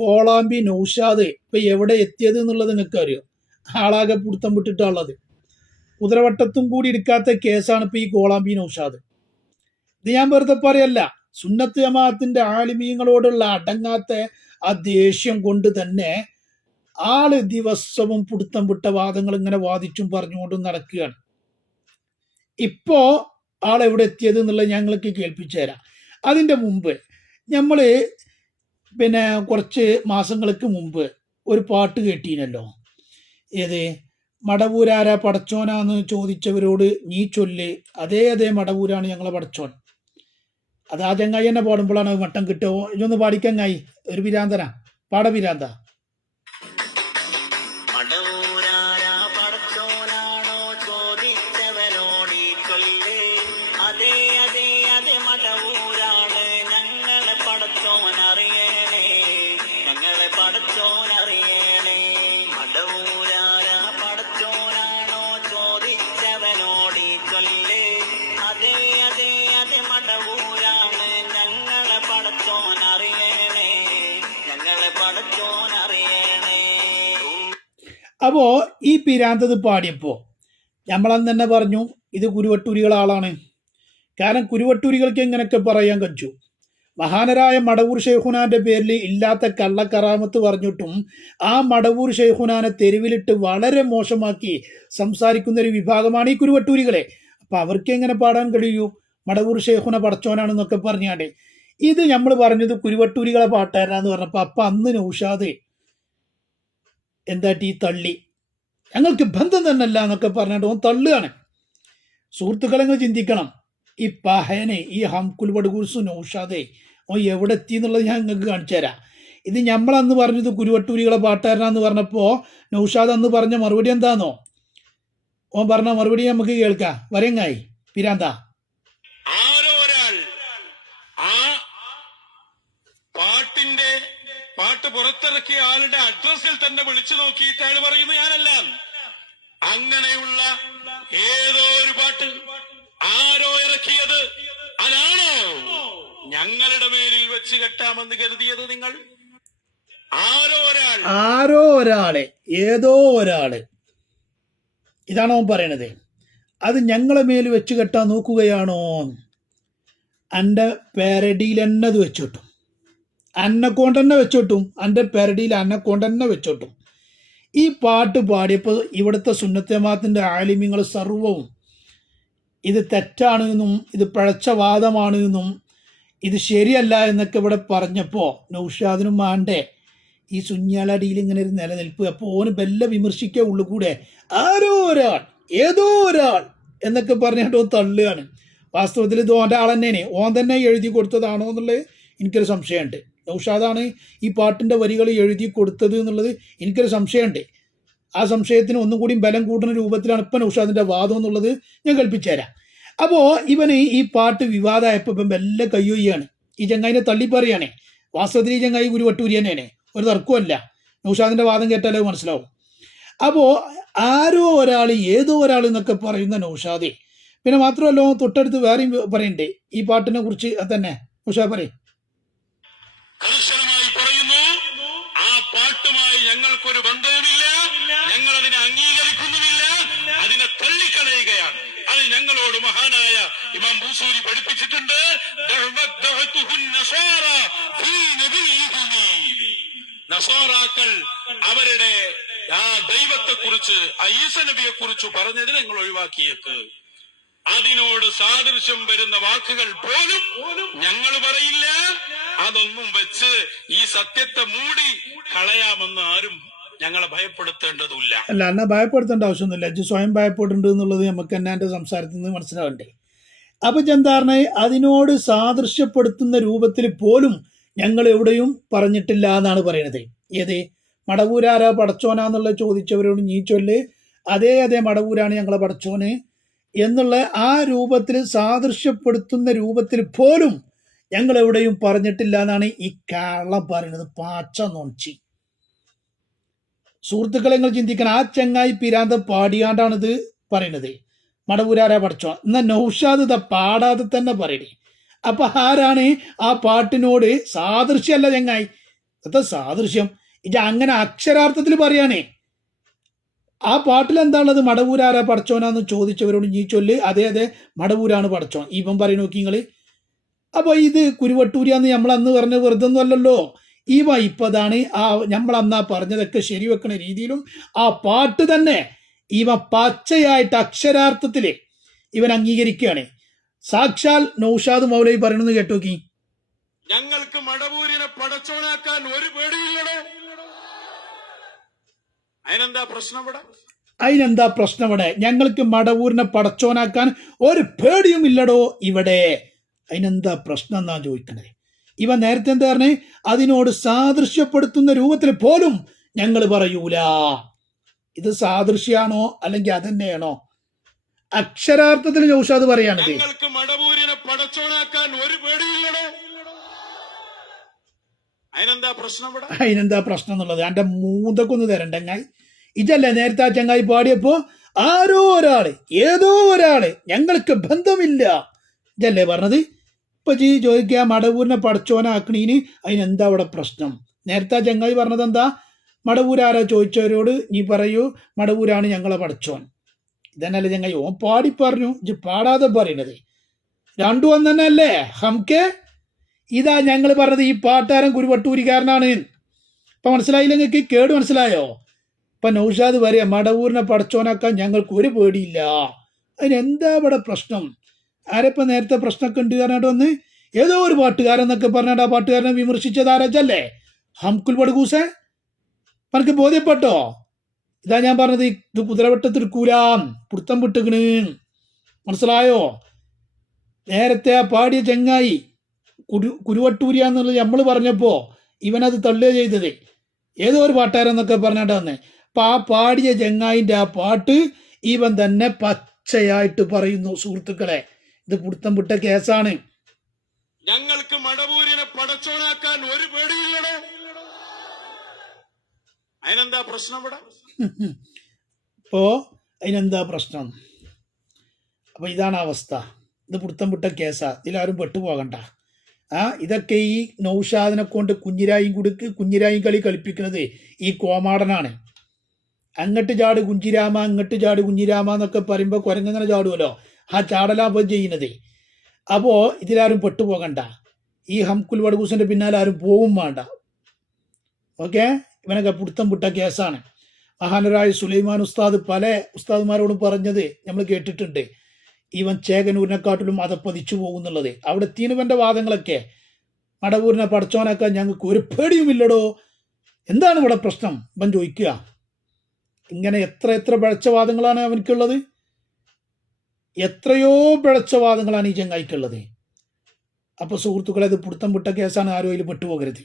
കോളാമ്പി നൗഷാദ് ഇപ്പൊ എവിടെ എത്തിയത് എന്നുള്ളത് നിങ്ങൾക്ക് അറിയോ? ആളാകെ പിടുത്തം വിട്ടിട്ടുള്ളത്. കുതിരവട്ടത്തും കൂടി എടുക്കാത്ത കേസാണ് ഇപ്പൊ ഈ കോളാമ്പി നൗഷാദ്. ഇത് ഞാൻ വെറുതെ പറയല്ല. സുന്നത്ത് ജമാഅത്തിന്റെ ആലിമീങ്ങളോടുള്ള അടങ്ങാത്ത ആ ദേഷ്യം കൊണ്ട് തന്നെ ആള് ദിവസവും പിടുത്തം വിട്ട വാദങ്ങൾ ഇങ്ങനെ വാദിച്ചും പറഞ്ഞുകൊണ്ടും നടക്കുകയാണ്. ഇപ്പോ ആളെവിടെ എത്തിയത് എന്നുള്ളത് ഞങ്ങൾക്ക് കേൾപ്പിച്ചു തരാം. അതിൻ്റെ മുമ്പ് നമ്മള് കുറച്ച് മാസങ്ങൾക്ക് മുമ്പ് ഒരു പാട്ട് കേട്ടീനല്ലോ. ഏത് മടവൂരാരാ പടച്ചോനാന്ന് ചോദിച്ചവരോട് നീ ചൊല്ല്, അതേ മടവൂരാണ് ഞങ്ങളെ പടച്ചോൻ. അത് ആ ചങ്ങായി തന്നെ പാടുമ്പോഴാണ് മട്ടം കിട്ടുമോ? ഇതൊന്ന് പാടിക്കങ്ങായി. ഒരു പിരാന്തനാ, പാടപിരാന്ത. അപ്പോ ഈ പിരാന്തത് പാടിയപ്പോ നമ്മളന്ന് തന്നെ പറഞ്ഞു ഇത് കുരുവട്ടൂരികളാളാണ്. കാരണം കുരുവട്ടൂരികൾക്ക് എങ്ങനെയൊക്കെ പറയാൻ കഴിച്ചു. മഹാനരായ മടവൂർ ഷെയ്ഖുനാന്റെ പേരിൽ ഇല്ലാത്ത കള്ളക്കറാമത്ത് പറഞ്ഞിട്ടും ആ മടവൂർ ഷെയ്ഖുനാനെ തെരുവിലിട്ട് വളരെ മോശമാക്കി സംസാരിക്കുന്ന ഒരു വിഭാഗമാണ് ഈ കുരുവട്ടൂരികളെ. അപ്പൊ അവർക്ക് എങ്ങനെ പാടാൻ കഴിയൂ മടവൂർ ഷെയ്ഖുന പടച്ചോനാണെന്നൊക്കെ പറഞ്ഞാണ്ട്? ഇത് നമ്മൾ പറഞ്ഞത് കുരുവട്ടൂരികളെ പാട്ടുകാരാന്ന് പറഞ്ഞപ്പോ അപ്പൊ അന്ന് നൗഷാദ് എന്താട്ടി തള്ളി. ഞങ്ങൾക്ക് ബന്ധം തന്നെയല്ല എന്നൊക്കെ പറഞ്ഞിട്ട് ഓൻ തള്ളുകയാണ്. സുഹൃത്തുക്കളെ ചിന്തിക്കണം. ഈ പഹയനെ, ഈ ഹംകുൽ ബഡ്ഗൂർസു നൗഷാദെ ഓൻ എവിടെ എത്തി എന്നുള്ളത് ഞാൻ നിങ്ങൾക്ക് കാണിച്ചു തരാം. ഇത് നമ്മളന്ന് പറഞ്ഞത് കുരുവട്ടൂരികളെ പാട്ടുകാരനാന്ന് പറഞ്ഞപ്പോ നൗഷാദ് അന്ന് പറഞ്ഞ മറുപടി എന്താന്നോ? ഓൻ പറഞ്ഞ മറുപടി നമുക്ക് കേൾക്കാം. വരങ്ങായി പിരാന്ത. പാട്ട് പുറത്തിറക്കിയ ആളുടെ അഡ്രസ്സിൽ തന്നെ വിളിച്ചു നോക്കിയിട്ട് അയാൾ പറയുന്നു ഞാനല്ല. അങ്ങനെയുള്ള ഏതോ ഒരു പാട്ട് ആരോ ഇറക്കിയത് അതാണോ ഞങ്ങളുടെ മേലിൽ വെച്ച് കെട്ടാമെന്ന് കരുതിയത് നിങ്ങൾ? ആരോ ഒരാളെ, ഏതോ ഒരാള്, ഇതാണോ പറയണത്? അത് ഞങ്ങളെ മേൽ വെച്ച് കെട്ടാൻ നോക്കുകയാണോ? എൻ്റെ പേരടിയിൽ തന്നെ അത് വെച്ചോട്ടും, അന്നെക്കൊണ്ട് തന്നെ വെച്ചോട്ടും, എൻ്റെ പേരടിയിൽ അന്നെക്കൊണ്ട് തന്നെ വെച്ചോട്ടും. ഈ പാട്ട് പാടിയപ്പോൾ ഇവിടുത്തെ സുന്നത്ത് ജമാഅത്തിന്റെ ആലിമീങ്ങൾ സർവവും ഇത് തെറ്റാണ് എന്നും ഇത് പിഴച്ച വാദമാണ് എന്നും ഇത് ശരിയല്ല എന്നൊക്കെ ഇവിടെ പറഞ്ഞപ്പോൾ നൗഷാദിനും മാണ്ടേ ഈ സുന്യാളടിയിൽ ഇങ്ങനെ ഒരു നിലനിൽപ്പ്. അപ്പോൾ ഓന് ബെല്ല വിമർശിക്കുക ഉള്ളു കൂടെ ആരോ ഒരാൾ, ഏതോ ഒരാൾ എന്നൊക്കെ പറഞ്ഞിട്ട് തള്ളുകയാണ്. വാസ്തവത്തിൽ ഇത് ഓൻ്റെ ആൾ തന്നെയാണ്, ഓൻ തന്നെ എഴുതി കൊടുത്തതാണോ എന്നുള്ളത് എനിക്കൊരു സംശയമുണ്ട്. നൗഷാദാണ് ഈ പാട്ടിൻ്റെ വരികൾ എഴുതി കൊടുത്തത് എന്നുള്ളത് എനിക്കൊരു സംശയമുണ്ട്. ആ സംശയത്തിന് ഒന്നും കൂടി ബലം കൂട്ടുന്ന രൂപത്തിലാണ് ഇപ്പം നൗഷാദിൻ്റെ വാദം എന്നുള്ളത് ഞാൻ കൽപ്പിച്ചു തരാം. അപ്പോൾ ഇവന് ഈ പാട്ട് വിവാദമായപ്പോൾ ഇപ്പം എല്ലാം കയ്യൊയ്യാണ്. ഈ ചങ്ങായിനെ തള്ളിപ്പറയാണ്. വാസ്തവത്തിൽ ഈ ചങ്ങായി കുരുവട്ടൂരി തന്നെയാണ്, ഒരു തർക്കമല്ല. നൗഷാദിൻ്റെ വാദം കേട്ടാലേ മനസ്സിലാവും. അപ്പോൾ ആരോ ഒരാൾ, ഏതോ ഒരാൾ എന്നൊക്കെ പറയുന്ന നൗഷാദ്. പിന്നെ മാത്രമല്ല തൊട്ടടുത്ത് വേറെയും പറയണ്ടേ ഈ പാട്ടിനെ കുറിച്ച്. തന്നെ നൗഷാദ് പറയും. കർശനമായി പറയുന്നു, ആ പാട്ടുമായി ഞങ്ങൾക്കൊരു ബന്ധവുമില്ല, ഞങ്ങൾ അതിനെ അംഗീകരിക്കുന്നുമില്ല, അതിനെ തള്ളിക്കളയുകയാണ്. അത് ഞങ്ങളോട് മഹാനായ ഇമാം ബൂസൂരി പഠിപ്പിച്ചിട്ടുണ്ട്. നസാറാക്കൾ അവരുടെ ആ ദൈവത്തെ കുറിച്ച്, ഈസ നബിയെ കുറിച്ച് പറഞ്ഞതിന് ഞങ്ങൾ ഒഴിവാക്കിയേക്ക്. അതിനോട് സാദൃശ്യം വരുന്ന വാക്കുകൾ പോലും ഞങ്ങൾ പറയില്ല. അതൊന്നും വെച്ച് ഈ സത്യത്തെ മൂടി കളയാമെന്ന് ആരും ഞങ്ങളെ ഭയപ്പെടുത്തേണ്ടതില്ല. അല്ല, എന്നെ ഭയപ്പെടുത്തേണ്ട ആവശ്യമൊന്നുമില്ല. അജ് സ്വയം ഭയപ്പെടുന്നുണ്ട് എന്നുള്ളത് നമുക്ക് തന്നെ എൻ്റെ സംസാരത്തിൽ നിന്ന് മനസ്സിലാവണ്ടേ. അപ്പൊ ചെന്താറിനെ അതിനോട് സാദൃശ്യപ്പെടുത്തുന്ന രൂപത്തിൽ പോലും ഞങ്ങൾ എവിടെയും പറഞ്ഞിട്ടില്ല എന്നാണ് പറയുന്നത്. ഏത് മടവൂരാരാ പടച്ചോനാന്നുള്ള ചോദിച്ചവരോട് നീ ചൊല്ല്, അതേ മടവൂരാണ് ഞങ്ങളെ പടച്ചോന് എന്നുള്ള ആ രൂപത്തിൽ സാദൃശ്യപ്പെടുത്തുന്ന രൂപത്തിൽ പോലും ഞങ്ങൾ എവിടെയും പറഞ്ഞിട്ടില്ല എന്നാണ് ഈ കള്ളം പറയുന്നത്. പാച്ച നോച്ചി. സുഹൃത്തുക്കളെ നിങ്ങൾ ചിന്തിക്കണം. ആ ചങ്ങായി പിരാന്ത പാടിയാണ്ടാണിത് പറയുന്നത്. മടവൂരാരാ പഠിച്ചോ എന്നാൽ നൗഷാദ് ഇതാ പാടാതെ തന്നെ പറയണേ. അപ്പൊ ആരാണ് ആ പാട്ടിനോട് സാദൃശ്യമല്ല ചങ്ങായി, ഇന്നത്തെ സാദൃശ്യം ഇത് അങ്ങനെ അക്ഷരാർത്ഥത്തിൽ പറയാണേ. ആ പാട്ടിൽ എന്താണുള്ളത്? മടവൂരാരാ പടച്ചോനാന്ന് ചോദിച്ചവരോട് നീ ചൊല്ല്, അതെ അതെ മടവൂരാണ് പടച്ചോൻ. ഇവൻ പറയും നോക്കി നിങ്ങൾ. അപ്പോൾ ഇത് കുരുവട്ടൂരിയാന്ന് നമ്മൾ അന്ന് പറഞ്ഞ വെറുതെ ഒന്നും അല്ലല്ലോ. ഇവ ഇപ്പതാണ് ആ നമ്മൾ അന്നാ പറഞ്ഞതൊക്കെ ശരിവെക്കണ രീതിയിലും ആ പാട്ട് തന്നെ ഇവ പച്ചയായിട്ട് അക്ഷരാർത്ഥത്തിൽ ഇവൻ അംഗീകരിക്കുകയാണ്. സാക്ഷാൽ നൗഷാദ് മൗലവി പറയണമെന്ന് കേട്ടോക്കി. ഞങ്ങൾക്ക് മടവൂരിനെ പടച്ചോനാക്കാൻ ഒരു പേടിയില്ലടോ. അതിനെന്താ പ്രശ്നം ഇവിടെ? അതിനെന്താ പ്രശ്നം ഇവിടെ? ഞങ്ങൾക്ക് മടവൂരിനെ പടച്ചോനാക്കാൻ ഒരു പേടിയും ഇല്ലടോ ഇവിടെ. അതിനെന്താ പ്രശ്നം എന്നാ ചോദിക്കണേ. ഇവ നേരത്തെ എന്താ പറഞ്ഞേ? അതിനോട് സാദൃശ്യപ്പെടുത്തുന്ന രൂപത്തിൽ പോലും ഞങ്ങൾ പറയൂല. ഇത് സാദൃശ്യാണോ അല്ലെങ്കിൽ അതന്നെയാണോ? അക്ഷരാർത്ഥത്തിൽ നൗഷാദ് പറയാണിത്. ഞങ്ങൾക്ക് മടവൂരിനെ പടച്ചോനാക്കാൻ ഒരു പേടിയില്ലടോ. അതിനെന്താ പ്രശ്നം ഇവിടെ? അതിനെന്താ പ്രശ്നം എന്നുള്ളത് എൻ്റെ മൂന്നൊക്കെ ഒന്ന് തരണ്ട ചങ്ങായി. ഇതല്ലേ നേരത്തെ ആ ചങ്ങായി പാടിയപ്പോ ആരോ ഒരാള് ഏതോ ഒരാള് ഞങ്ങൾക്ക് ബന്ധമില്ല ഇതല്ലേ പറഞ്ഞത്. ഇപ്പൊ ജി ചോദിക്കുക മടവൂരിനെ പടച്ചോനാക്കണീന് അതിനെന്താ അവിടെ പ്രശ്നം? നേരത്തെ ആ ചങ്ങായി പറഞ്ഞത് എന്താ? മടവൂരാരാ ചോദിച്ചവരോട് നീ പറയൂ മടവൂരാണ് ഞങ്ങളെ പടച്ചോൻ. ഇതന്നല്ലേ ചങ്ങായി ഓൻ പാടി പറഞ്ഞു, ഇജ് പാടാതെ പറയണത്. രണ്ടും ഒന്ന് തന്നെ അല്ലേ ഹംകെ? ഇതാ ഞങ്ങൾ പറഞ്ഞത് ഈ പാട്ടുകാരൻ കുരുവട്ടൂരിക്കാരനാണ്. ഇപ്പൊ മനസ്സിലായില്ല നിങ്ങൾക്ക്? കേട് മനസ്സിലായോ? ഇപ്പൊ നൗഷാദ് പറയാ മടവൂരിനെ പടച്ചോനാക്കാൻ ഞങ്ങൾക്ക് ഒരു പേടിയില്ല. അതിനെന്താ ഇവിടെ പ്രശ്നം? ആരപ്പം നേരത്തെ പ്രശ്നമൊക്കെ ഉണ്ട് പറഞ്ഞിട്ട് വന്ന് ഏതോ ഒരു പാട്ടുകാരൻ എന്നൊക്കെ പറഞ്ഞിട്ട് ആ പാട്ടുകാരനെ വിമർശിച്ചത് ആരാച്ചല്ലേ? ഹംകുൽ ബഡ്കൂസെ. എനിക്ക് ബോധ്യപ്പെട്ടോ? ഇതാ ഞാൻ പറഞ്ഞത് ഇത് കുതിരവട്ടത്തിരിക്കൂലാൻ പുടുത്തം വിട്ടുകണ്. മനസ്സിലായോ? നേരത്തെ ആ പാടിയ ചെങ്ങായി കുരുവട്ടൂരിയാന്നുള്ളത് നമ്മൾ പറഞ്ഞപ്പോ ഇവനത് തള്ളുക ചെയ്തത് ഏതോ ഒരു പാട്ടുകാരെന്നൊക്കെ പറഞ്ഞിട്ട് വന്നേ. അപ്പൊ ആ പാടിയ ചെങ്ങായിന്റെ ആ പാട്ട് ഇവൻ തന്നെ പച്ചയായിട്ട് പറയുന്നു. സുഹൃത്തുക്കളെ, ഇത് പുടുത്തം വിട്ട കേസാണ്. ഞങ്ങൾക്ക് മടവൂരിനെ പടച്ചോനാക്കാൻ ഒരു പേടിയില്ലടോ. അതിനെന്താ പ്രശ്നം ഇവിടെ? ഇപ്പോ അതിനെന്താ പ്രശ്നം? അപ്പൊ ഇതാണ് അവസ്ഥ. ഇത് പുടുത്തം വിട്ട കേസാ. ഇതിലാരും പെട്ടുപോകണ്ട. ഇതൊക്കെ ഈ നൗഷാദിനെ കൊണ്ട് കുഞ്ഞിരായും കളി കളിപ്പിക്കുന്നത് ഈ കോമാടനാണ്. അങ്ങട്ട് ചാട് കുഞ്ചിരാമ അങ്ങട്ട് ചാട് കുഞ്ഞിരാമ എന്നൊക്കെ പറയുമ്പോൾ കുരങ്ങനെ ചാടുമല്ലോ. ആ ചാടലാഭം ചെയ്യുന്നത്. അപ്പോൾ ഇതിലാരും പെട്ടുപോകണ്ട. ഈ ഹംകുൽ ബഡ്കൂസിന്റെ പിന്നാലെ ആരും പോവും വേണ്ട. ഓക്കെ, ഇവനൊക്കെ പുടുത്തം വിട്ട കേസാണ്. മഹാനരായ സുലൈമാൻ ഉസ്താദ് പല ഉസ്താദുമാരോടും പറഞ്ഞത് നമ്മൾ കേട്ടിട്ടുണ്ട്. ഇവൻ ചേകനൂരിനെക്കാട്ടിലും അതപ്പതിച്ചു പോകുന്നുള്ളത്. അവിടെ എത്തിയവന്റെ വാദങ്ങളൊക്കെ മടവൂരിനെ പടച്ചോനാക്കാൻ ഞങ്ങൾക്ക് ഒരു പേടിയുമില്ലടോ. എന്താണ് ഇവിടെ പ്രശ്നം? ഇവൻ ചോദിക്കുക. ഇങ്ങനെ എത്ര പിഴച്ച വാദങ്ങളാണ് അവനക്കുള്ളത്? എത്രയോ പിഴച്ച വാദങ്ങളാണ് ഈ ചങ്ങായിക്കുള്ളത്. അപ്പൊ സുഹൃത്തുക്കളെ, ഇത് പുടുത്തം വിട്ട കേസാണ്. ആരും അതിൽ പെട്ടുപോകരുത്.